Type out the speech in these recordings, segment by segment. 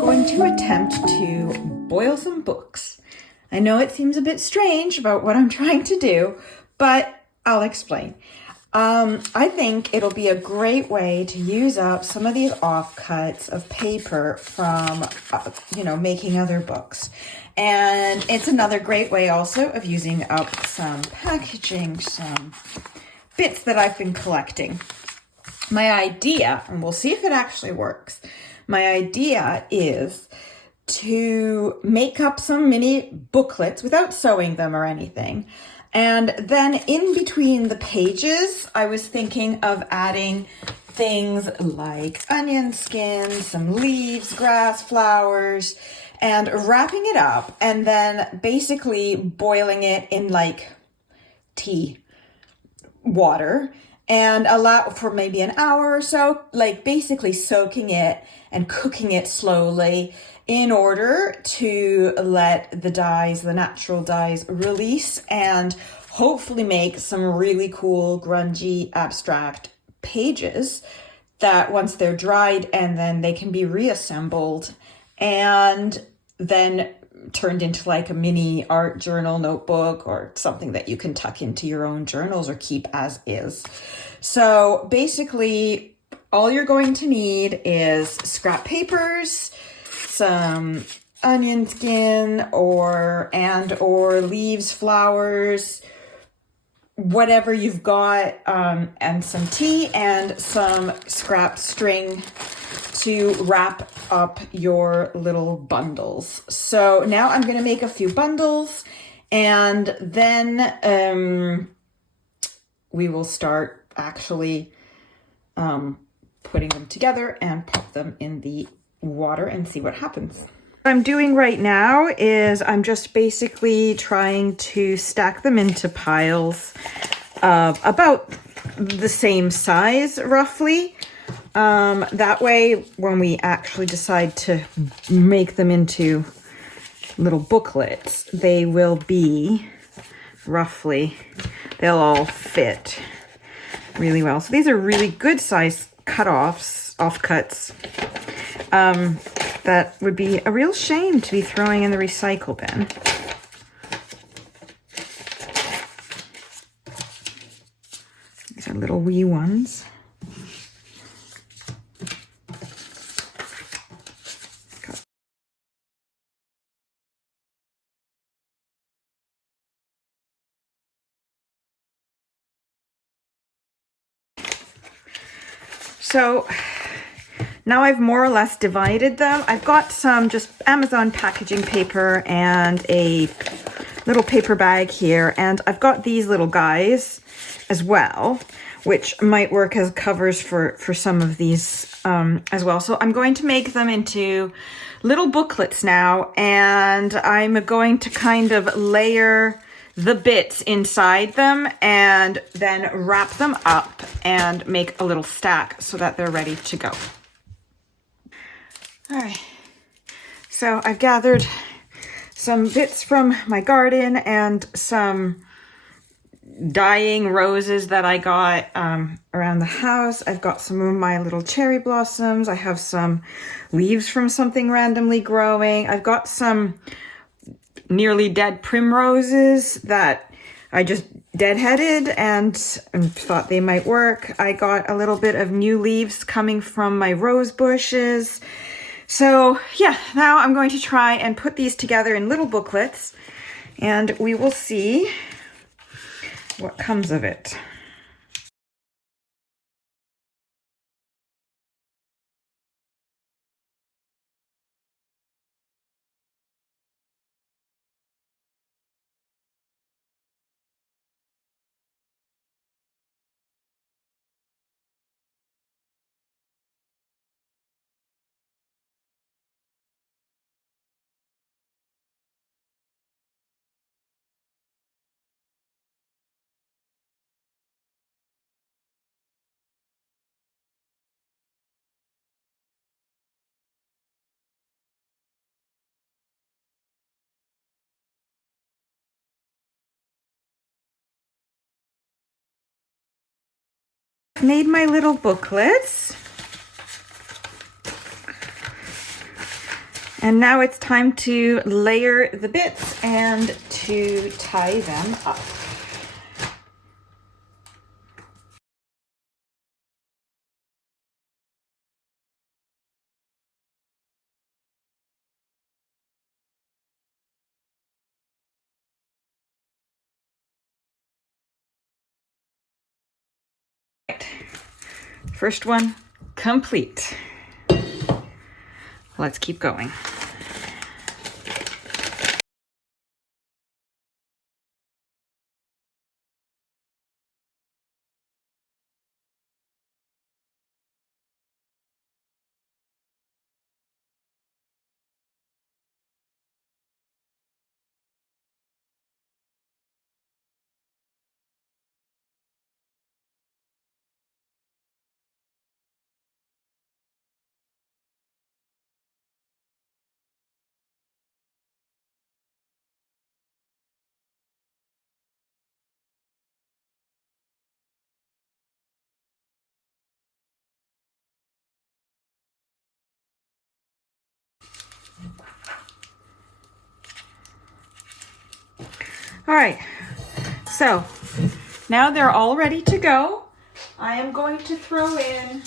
going to attempt to boil some books. I know it seems a bit strange about what I'm trying to do, but I'll explain. I think it'll be a great way to use up some of these offcuts of paper from, making other books. And it's another great way also of using up some packaging, some bits that I've been collecting. My idea, and we'll see if it actually works, my idea is to make up some mini booklets without sewing them or anything. And then in between the pages, I was thinking of adding things like onion skin, some leaves, grass, flowers, and wrapping it up and then basically boiling it in like tea water and allow for maybe an hour or so, like basically soaking it and cooking it slowly in order to let the dyes, the natural dyes, release and hopefully make some really cool, grungy, abstract pages that once they're dried and then they can be reassembled and then turned into like a mini art journal notebook or something that you can tuck into your own journals or keep as is. So basically, all you're going to need is scrap papers, some onion skin or leaves, flowers, whatever you've got, and some tea and some scrap string to wrap up your little bundles. So now I'm going to make a few bundles and then we will start actually putting them together and pop them in the water and see what happens. What I'm doing right now is I'm just basically trying to stack them into piles of about the same size roughly. That way when we actually decide to make them into little booklets, they will be roughly, they'll all fit really well. So these are really good size offcuts. That would be a real shame to be throwing in the recycle bin. These are little wee ones. So now I've more or less divided them. I've got some just Amazon packaging paper and a little paper bag here. And I've got these little guys as well, which might work as covers for some of these as well. So I'm going to make them into little booklets now. And I'm going to kind of layer the bits inside them and then wrap them up and make a little stack so that they're ready to go. All right, so I've gathered some bits from my garden and some dying roses that I got around the house. I've got some of my little cherry blossoms. I have some leaves from something randomly growing. I've got some nearly dead primroses that I just deadheaded and thought they might work. I got a little bit of new leaves coming from my rose bushes. So yeah, now I'm going to try and put these together in little booklets and we will see what comes of it. Made my little booklets. And now it's time to layer the bits and to tie them up. Right. First one complete. Let's keep going. All right, so now they're all ready to go. I am going to throw in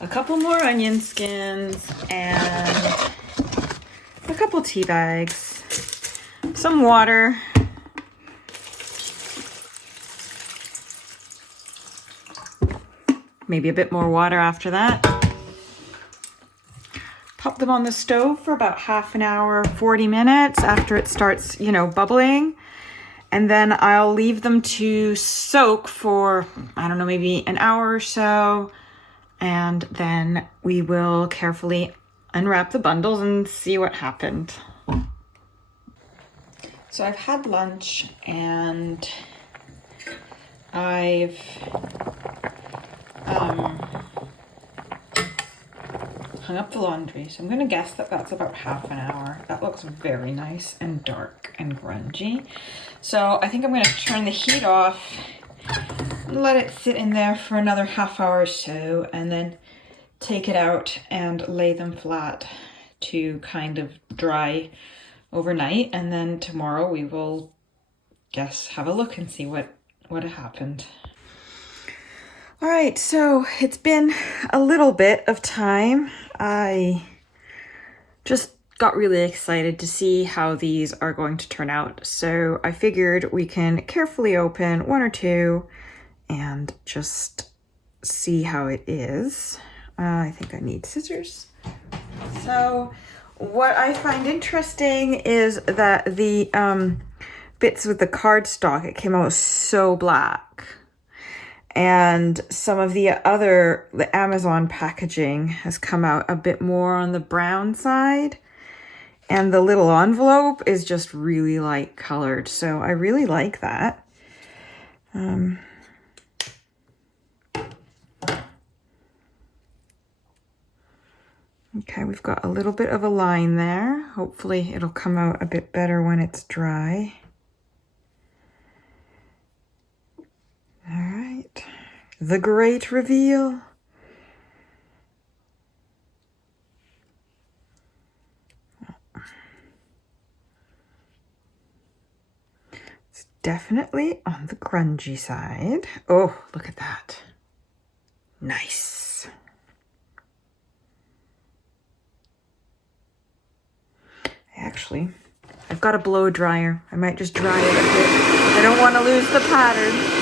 a couple more onion skins and a couple tea bags, some water, maybe a bit more water after that. Pop them on the stove for about half an hour, 40 minutes after it starts, bubbling. And then I'll leave them to soak for, I don't know, maybe an hour or so. And then we will carefully unwrap the bundles and see what happened. So I've had lunch and I've hung up the laundry. So I'm going to guess that that's about half an hour. That looks very nice and dark and grungy. So I think I'm going to turn the heat off, let it sit in there for another half hour or so, and then take it out and lay them flat to kind of dry overnight. And then tomorrow we will have a look and see what happened. All right, so it's been a little bit of time. I just got really excited to see how these are going to turn out. So I figured we can carefully open one or two and just see how it is. I think I need scissors. So what I find interesting is that the bits with the cardstock, it came out so black. And some of the Amazon packaging has come out a bit more on the brown side. And the little envelope is just really light colored. So I really like that. Okay, we've got a little bit of a line there. Hopefully it'll come out a bit better when it's dry. All right, the great reveal. It's definitely on the grungy side. Oh, look at that. Nice. Actually, I've got a blow dryer. I might just dry it a bit. I don't want to lose the pattern.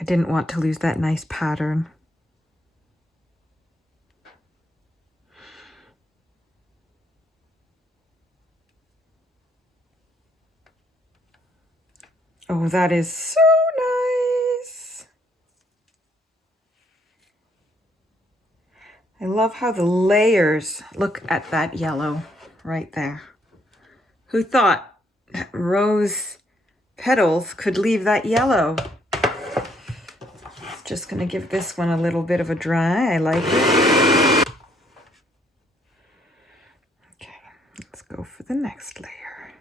I didn't want to lose that nice pattern. Oh, that is so nice. I love how the layers, look at that yellow right there. Who thought that rose petals could leave that yellow? Just gonna give this one a little bit of a dry. I like it. Okay, let's go for the next layer.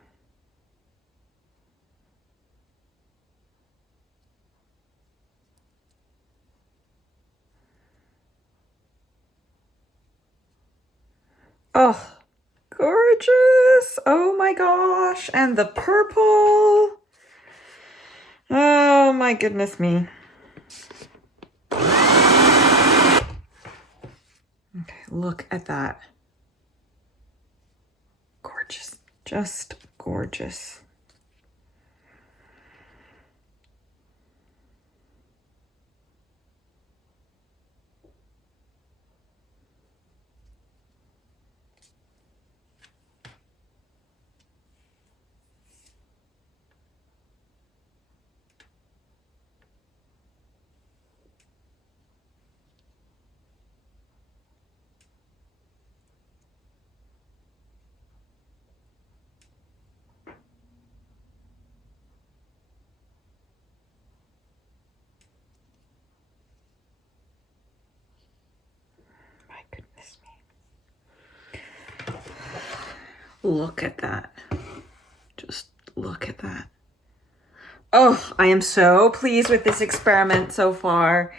Oh, gorgeous. Oh my gosh. And the purple. Oh my goodness me. Okay, look at that. Gorgeous. Just gorgeous. My goodness me. Look at that. Just look at that. Oh, I am so pleased with this experiment so far.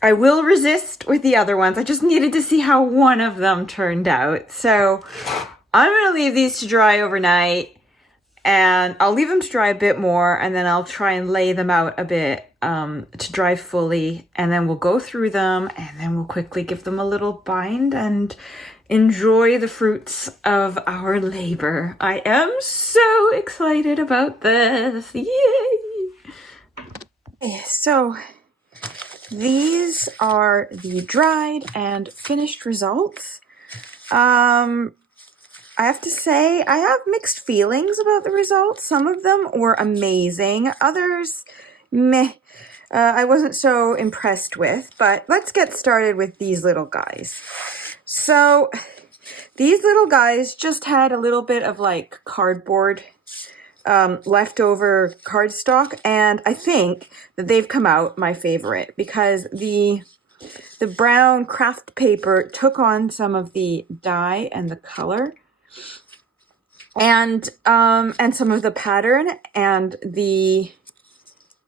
I will resist with the other ones. I just needed to see how one of them turned out. So I'm going to leave these to dry overnight, and I'll leave them to dry a bit more, and then I'll try and lay them out a bit to dry fully, and then we'll go through them, and then we'll quickly give them a little bind and enjoy the fruits of our labor. I am so excited about this. Yay! Okay, so these are the dried and finished results. I have to say, I have mixed feelings about the results. Some of them were amazing. Others, meh. I wasn't so impressed with. But let's get started with these little guys. So these little guys just had a little bit of like cardboard, leftover cardstock. And I think that they've come out my favorite because the brown craft paper took on some of the dye and the color. And some of the pattern, and the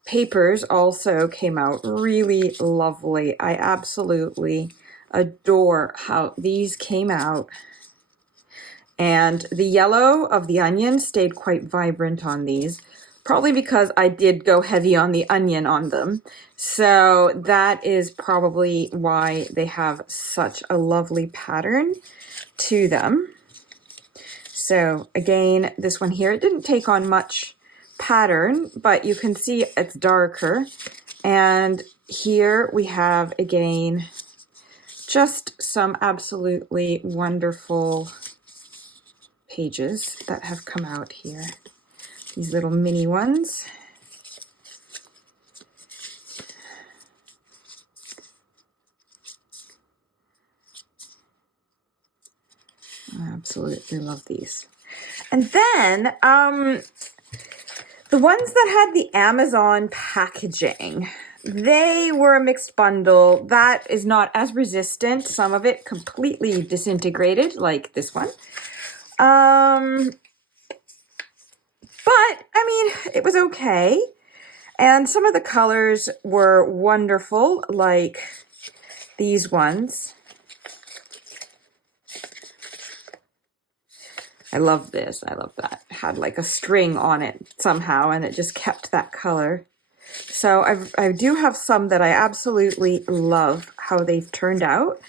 papers also came out really lovely. I absolutely adore how these came out. And the yellow of the onion stayed quite vibrant on these, probably because I did go heavy on the onion on them. So that is probably why they have such a lovely pattern to them. So again, this one here, it didn't take on much pattern, but you can see it's darker. And here we have, again, just some absolutely wonderful pages that have come out here. These little mini ones. I absolutely love these. And then the ones that had the Amazon packaging, they were a mixed bundle. That is not as resistant. Some of it completely disintegrated, like this one. But, I mean, it was okay. And some of the colors were wonderful, like these ones. I love this. I love that. It had like a string on it somehow, and it just kept that color. So I do have some that I absolutely love how they've turned out.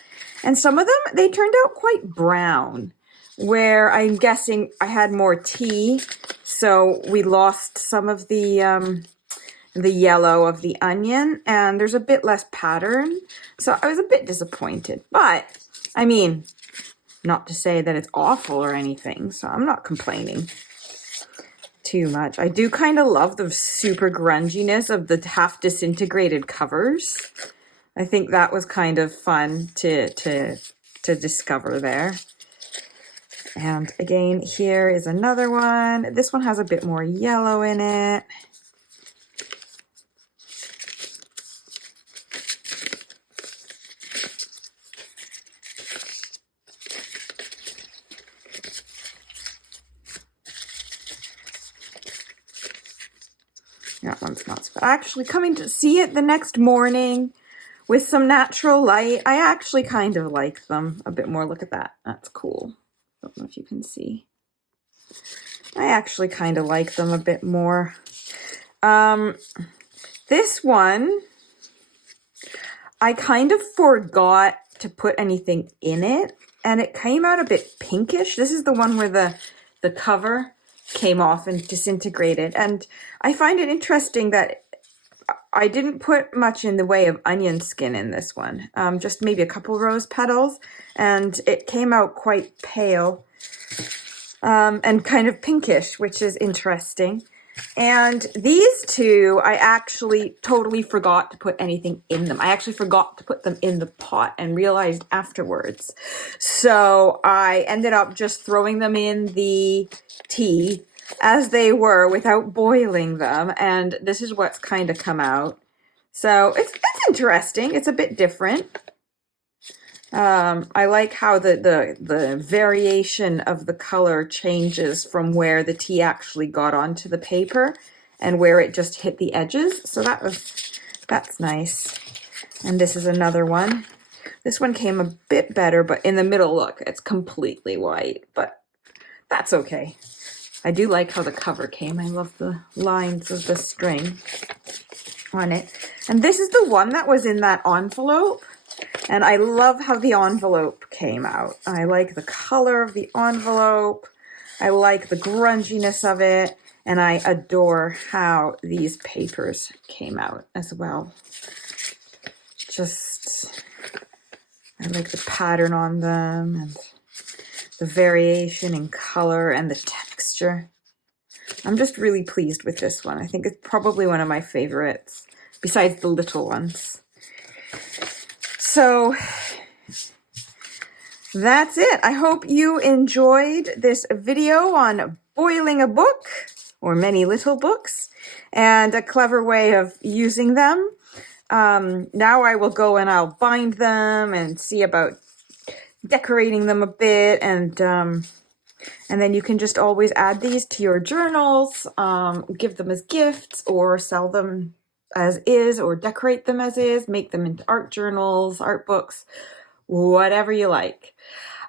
And some of them, they turned out quite brown, where I'm guessing I had more tea, so we lost some of the yellow of the onion, and there's a bit less pattern. So I was a bit disappointed. But, I mean, not to say that it's awful or anything, so I'm not complaining too much. I do kind of love the super grunginess of the half disintegrated covers. I think that was kind of fun to discover there. And again, here is another one. This one has a bit more yellow in it. That one's not so bad. Actually, coming to see it the next morning with some natural light. I actually kind of like them a bit more. Look at that. That's cool. Don't know if you can see. I actually kind of like them a bit more. This one, I kind of forgot to put anything in it, and it came out a bit pinkish. This is the one where the cover came off and disintegrated, and I find it interesting that I didn't put much in the way of onion skin in this one, just maybe a couple rose petals, and it came out quite pale and kind of pinkish, which is interesting. And these two, I actually totally forgot to put anything in them. I actually forgot to put them in the pot and realized afterwards. So I ended up just throwing them in the tea as they were without boiling them. And this is what's kind of come out. So it's interesting. It's a bit different. I like how the variation of the color changes from where the tea actually got onto the paper and where it just hit the edges. So that's nice. And this is another one. This one came a bit better, but in the middle, look, it's completely white, but that's okay. I do like how the cover came. I love the lines of the string on it. And this is the one that was in that envelope. And I love how the envelope came out. I like the color of the envelope. I like the grunginess of it. And I adore how these papers came out as well. I like the pattern on them and the variation in color and the texture. I'm just really pleased with this one. I think it's probably one of my favorites, besides the little ones. So that's it. I hope you enjoyed this video on boiling a book or many little books and a clever way of using them. Now I will go and I'll bind them and see about decorating them a bit, and then you can just always add these to your journals, give them as gifts or sell them as is, or decorate them as is, make them into art journals, art books, whatever you like.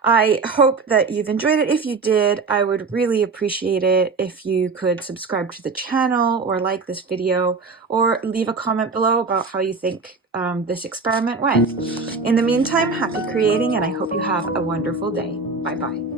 I hope that you've enjoyed it. If you did, I would really appreciate it if you could subscribe to the channel or like this video or leave a comment below about how you think this experiment went. In the meantime, happy creating, and I hope you have a wonderful day. Bye-bye.